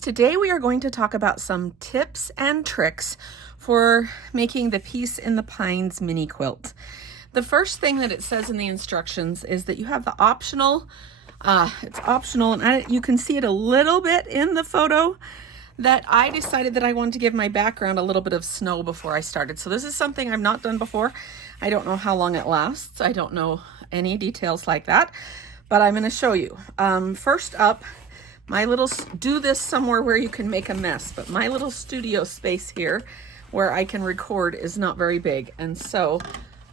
Today we are going to talk about some tips and tricks for making the Peace in the Pines mini quilt. The first thing that it says in the instructions is that you have the optional, it's optional, and you can see it a little bit in the photo, that I decided that I wanted to give my background a little bit of snow before I started. So this is something I've not done before. I don't know how long it lasts. I don't know any details like that, but I'm going to show you. First up, my little, do this somewhere where you can make a mess, but my little studio space here where I can record is not very big. And so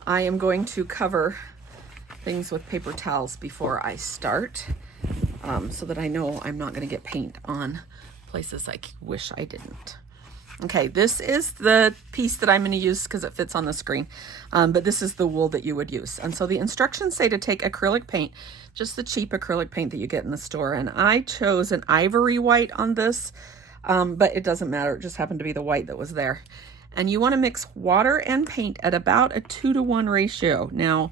I am going to cover things with paper towels before I start, so that I know I'm not going to get paint on places I wish I didn't. Okay, this is the piece that I'm going to use because it fits on the screen, but this is the wool that you would use. And so the instructions say to take acrylic paint, just the cheap acrylic paint that you get in the store. And I chose an ivory white on this, but it doesn't matter. It just happened to be the white that was there. And you want to mix water and paint at about a 2-to-1 ratio. Now,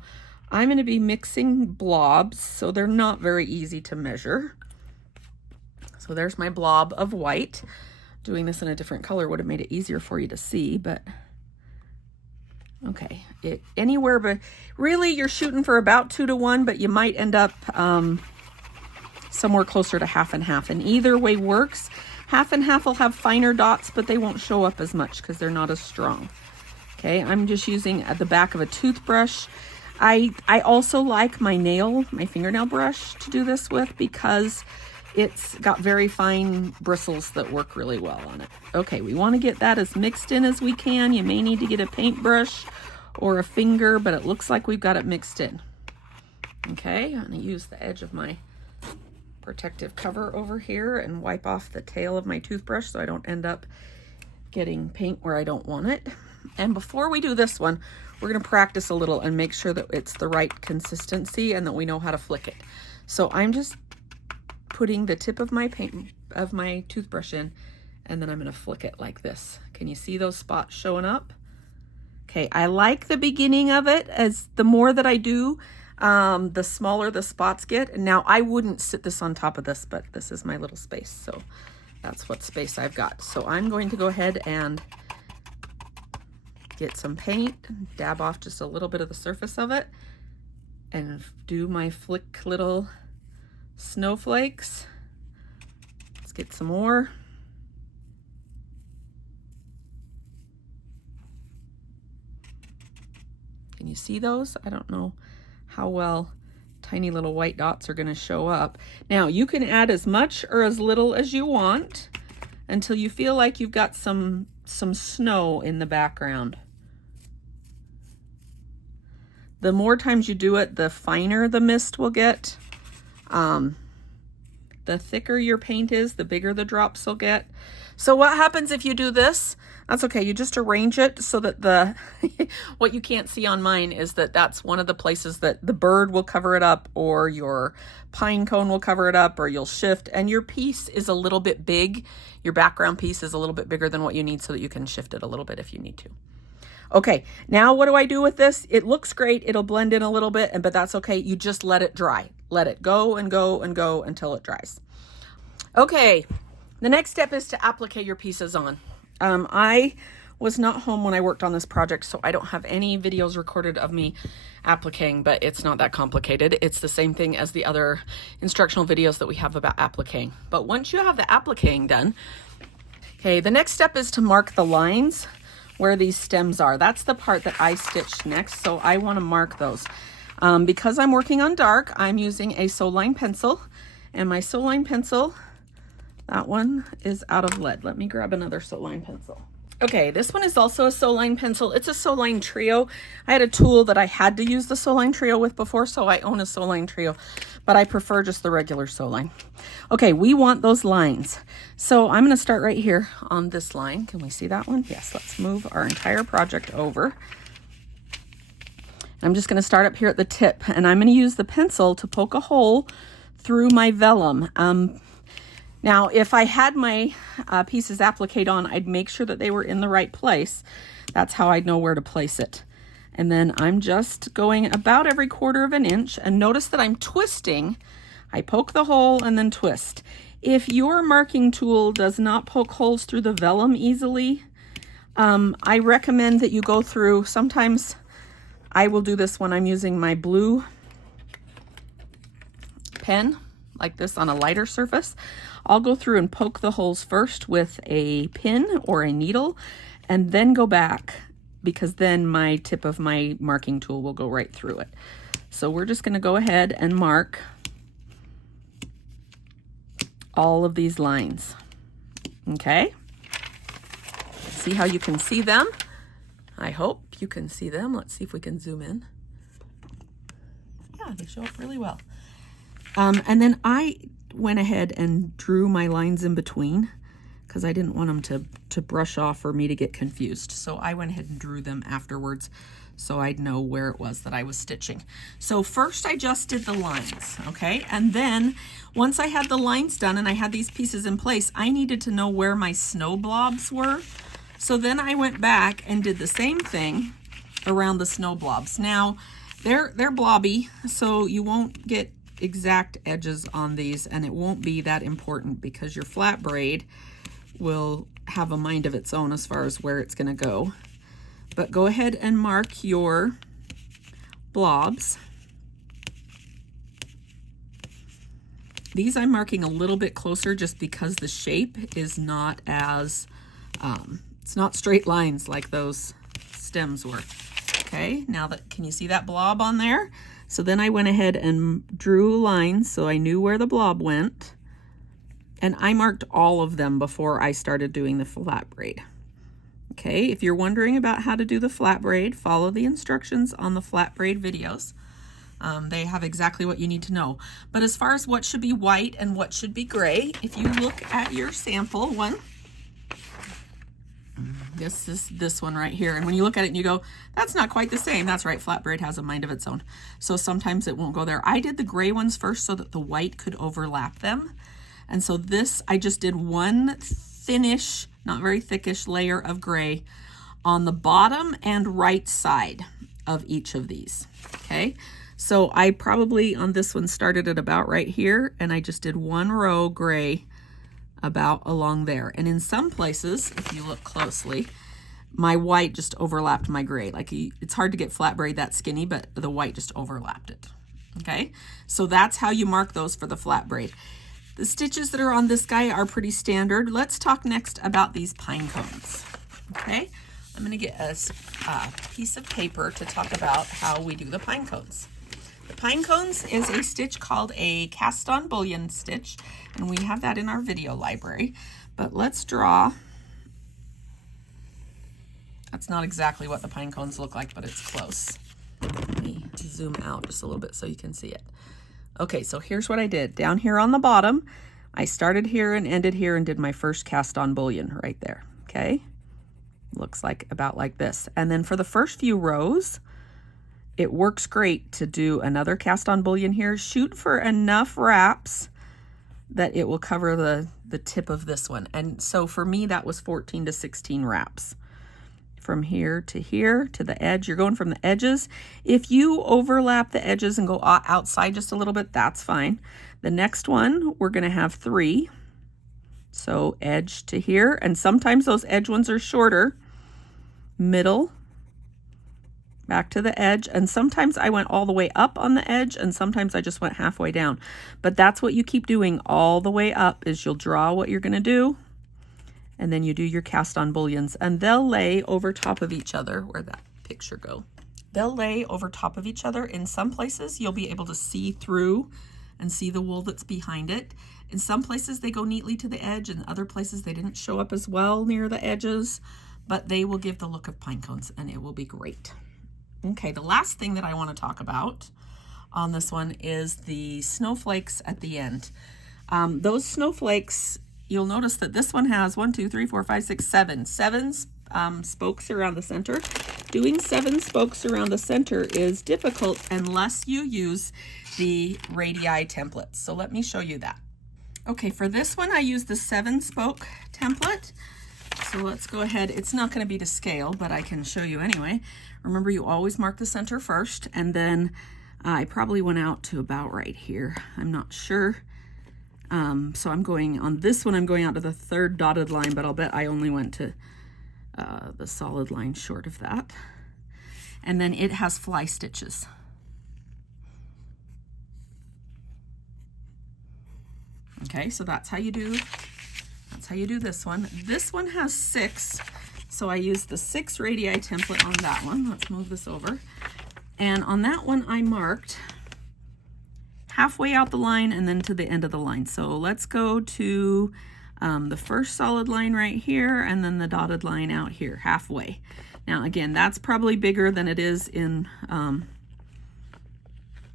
I'm going to be mixing blobs, so they're not very easy to measure. So there's my blob of white. Doing this in a different color would have made it easier for you to see, but okay, anywhere, but really you're shooting for about 2-to-1, but you might end up somewhere closer to half and half, and either way works. Half and half will have finer dots, but they won't show up as much because they're not as strong. Okay, I'm just using at the back of a toothbrush. I also like my fingernail brush to do this with because it's got very fine bristles that work really well on it. Okay, we want to get that as mixed in as we can. You may need to get a paintbrush or a finger, but it looks like we've got it mixed in. Okay, I'm going to use the edge of my protective cover over here and wipe off the tail of my toothbrush so I don't end up getting paint where I don't want it. And before we do this one, we're going to practice a little and make sure that it's the right consistency and that we know how to flick it. So I'm just putting the tip of my toothbrush in, and then I'm going to flick it like this. Can you see those spots showing up? Okay, I like the beginning of it, as the more that I do, the smaller the spots get. And now I wouldn't sit this on top of this, but this is my little space, so that's what space I've got. So I'm going to go ahead and get some paint, dab off just a little bit of the surface of it, and do my flick little snowflakes. Let's get some more. Can you see those? I don't know how well tiny little white dots are going to show up. Now you can add as much or as little as you want until you feel like you've got some snow in the background. The more times you do it, the finer the mist will get. The thicker your paint is, the bigger the drops will get. So what happens if you do this? That's okay. You just arrange it so that what you can't see on mine is that that's one of the places that the bird will cover it up, or your pine cone will cover it up, or you'll shift, and your piece is a little bit big. Your background piece is a little bit bigger than what you need so that you can shift it a little bit if you need to. Okay, now what do I do with this? It looks great. It'll blend in a little bit, but that's okay. You just let it dry. Let it go and go and go until it dries. Okay, the next step is to applique your pieces on. I was not home when I worked on this project, so I don't have any videos recorded of me appliquing, but it's not that complicated. It's the same thing as the other instructional videos that we have about appliquing. But once you have the appliquing done, okay, the next step is to mark the lines where these stems are. That's the part that I stitched next, so I want to mark those. Because I'm working on dark, I'm using a Soline pencil, and my Soline pencil, that one is out of lead. Let me grab another Soline pencil. Okay, this one is also a Soline pencil. It's a Soline Trio. I had a tool that I had to use the Soline Trio with before, so I own a Soline Trio, but I prefer just the regular Soline. Okay, we want those lines. So I'm going to start right here on this line. Can we see that one? Yes, let's move our entire project over. I'm just going to start up here at the tip, and I'm going to use the pencil to poke a hole through my vellum. Now, if I had my pieces appliqued on, I'd make sure that they were in the right place. That's how I'd know where to place it. And then I'm just going about every 1/4 of an inch, and notice that I'm twisting. I poke the hole and then twist. If your marking tool does not poke holes through the vellum easily, I recommend that you go through, sometimes I will do this when I'm using my blue pen, like this on a lighter surface. I'll go through and poke the holes first with a pin or a needle, and then go back, because then my tip of my marking tool will go right through it. So we're just gonna go ahead and mark all of these lines, okay? See how you can see them? I hope you can see them. Let's see if we can zoom in. Yeah, they show up really well. And then I went ahead and drew my lines in between because I didn't want them to brush off or me to get confused. So I went ahead and drew them afterwards so I'd know where it was that I was stitching. So first I just did the lines, okay? And then once I had the lines done and I had these pieces in place, I needed to know where my snow blobs were. So then I went back and did the same thing around the snow blobs. Now, they're blobby, so you won't get exact edges on these, and it won't be that important because your flat braid will have a mind of its own as far as where it's going to go. But go ahead and mark your blobs. These I'm marking a little bit closer just because the shape is not as, it's not straight lines like those stems were. Okay, now that, can you see that blob on there? So then I went ahead and drew lines so I knew where the blob went. And I marked all of them before I started doing the flat braid. Okay, if you're wondering about how to do the flat braid, follow the instructions on the flat braid videos. They have exactly what you need to know. But as far as what should be white and what should be gray, if you look at your sample one, this is this one right here. And when you look at it and you go, that's not quite the same. That's right, flat braid has a mind of its own. So sometimes it won't go there. I did the gray ones first so that the white could overlap them. And so this, I just did one thinnish, not very thickish layer of gray on the bottom and right side of each of these, okay? So I probably on this one started at about right here, and I just did one row gray about along there. And in some places, if you look closely, my white just overlapped my gray. Like it's hard to get flat braid that skinny, but the white just overlapped it, okay? So that's how you mark those for the flat braid. The stitches that are on this guy are pretty standard. Let's talk next about these pine cones, okay? I'm gonna get a piece of paper to talk about how we do the pine cones. The pine cones is a stitch called a cast on bullion stitch, and we have that in our video library. But let's draw. That's not exactly what the pine cones look like, but it's close. Let me zoom out just a little bit so you can see it. Okay, so here's what I did. Down here on the bottom, I started here and ended here and did my first cast on bullion right there, okay? Looks like about like this. And then for the first few rows, it works great to do another cast on bullion here. Shoot for enough wraps that it will cover the tip of this one. And so for me, that was 14 to 16 wraps. From here to the edge. You're going from the edges. If you overlap the edges and go outside just a little bit, that's fine. The next one, we're going to have 3. So edge to here, and sometimes those edge ones are shorter. Middle, back to the edge, and sometimes I went all the way up on the edge, and sometimes I just went halfway down. But that's what you keep doing all the way up, is you'll draw what you're going to do, and then you do your cast on bullions, and they'll lay over top of each other. Where'd that picture go? They'll lay over top of each other. In some places, you'll be able to see through and see the wool that's behind it. In some places, they go neatly to the edge, and other places, they didn't show up as well near the edges, but they will give the look of pine cones, and it will be great. Okay, the last thing that I want to talk about on this one is the snowflakes at the end. Those snowflakes, you'll notice that this one has 1, 2, 3, 4, 5, 6, 7. 7 spokes around the center. Doing 7 spokes around the center is difficult unless you use the radii templates. So let me show you that. Okay, for this one, I use the 7 spoke template. So let's go ahead. It's not going to be to scale, but I can show you anyway. Remember, you always mark the center first, and then I probably went out to about right here. I'm not sure. So I'm going on this one, I'm going out to the 3rd dotted line, but I'll bet I only went to the solid line short of that. And then it has fly stitches. Okay, so that's how you do this one. This one has 6, so I used the 6 radii template on that one. Let's move this over. And on that one I marked halfway out the line and then to the end of the line. So let's go to the first solid line right here and then the dotted line out here, halfway. Now again, that's probably bigger than it is in, I'm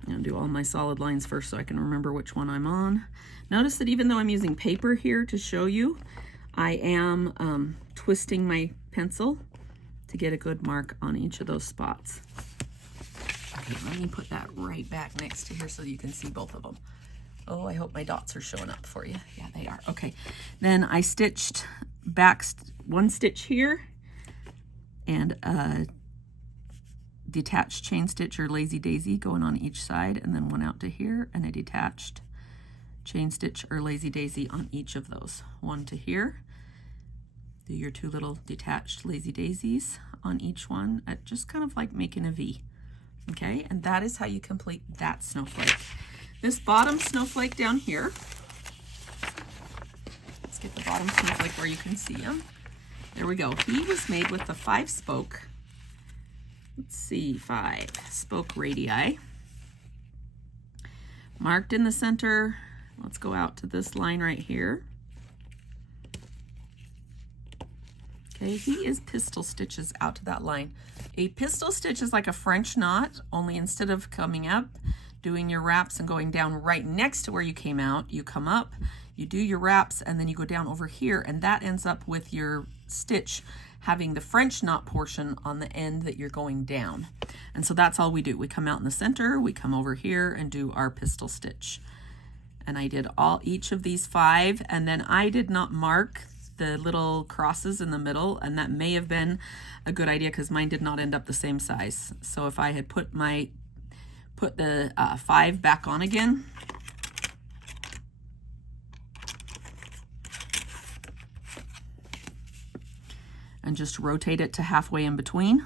gonna do all my solid lines first so I can remember which one I'm on. Notice that even though I'm using paper here to show you, I am twisting my pencil to get a good mark on each of those spots. Okay, let me put that right back next to here so you can see both of them. Oh, I hope my dots are showing up for you. Yeah, they are. Okay, then I stitched back 1 stitch here and a detached chain stitch or lazy daisy going on each side, and then one out to here and a detached chain stitch or lazy daisy on each of those. One to here. Do your 2 little detached lazy daisies on each one, just kind of like making a V. Okay, and that is how you complete that snowflake. This bottom snowflake down here, let's get the bottom snowflake where you can see him. There we go. He was made with the 5 spoke, let's see, 5 spoke radii. Marked in the center. Let's go out to this line right here. Okay, he is pistol stitches out to that line. A pistol stitch is like a French knot, only instead of coming up, doing your wraps and going down right next to where you came out, you come up, you do your wraps, and then you go down over here, and that ends up with your stitch having the French knot portion on the end that you're going down. And so that's all we do. We come out in the center, we come over here and do our pistol stitch. And I did each of these 5, and then I did not mark the little crosses in the middle, and that may have been a good idea because mine did not end up the same size. So if I had put the 5 back on again, and just rotate it to halfway in between,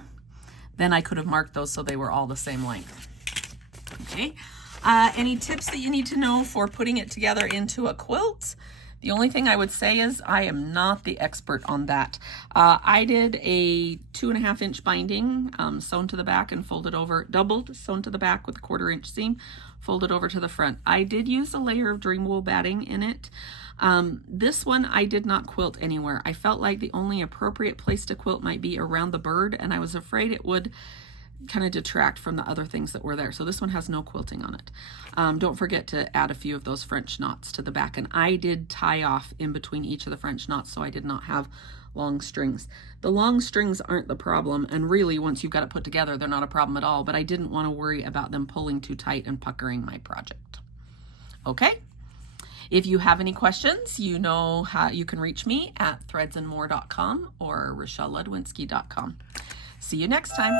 then I could have marked those so they were all the same length. Okay, any tips that you need to know for putting it together into a quilt? The only thing I would say is I am not the expert on that. I did a 2.5 inch binding, sewn to the back and folded over, doubled, sewn to the back with a 1/4 inch seam, folded over to the front. I did use a layer of dream wool batting in it. This one I did not quilt anywhere. I felt like the only appropriate place to quilt might be around the bird, and I was afraid it would kind of detract from the other things that were there. So this one has no quilting on it. Don't forget to add a few of those French knots to the back, and I did tie off in between each of the French knots, so I did not have long strings. The long strings aren't the problem, and really once you've got it put together, they're not a problem at all, but I didn't want to worry about them pulling too tight and puckering my project. Okay, if you have any questions, you know how you can reach me at threadsandmore.com or RochelleLudwinski.com. See you next time.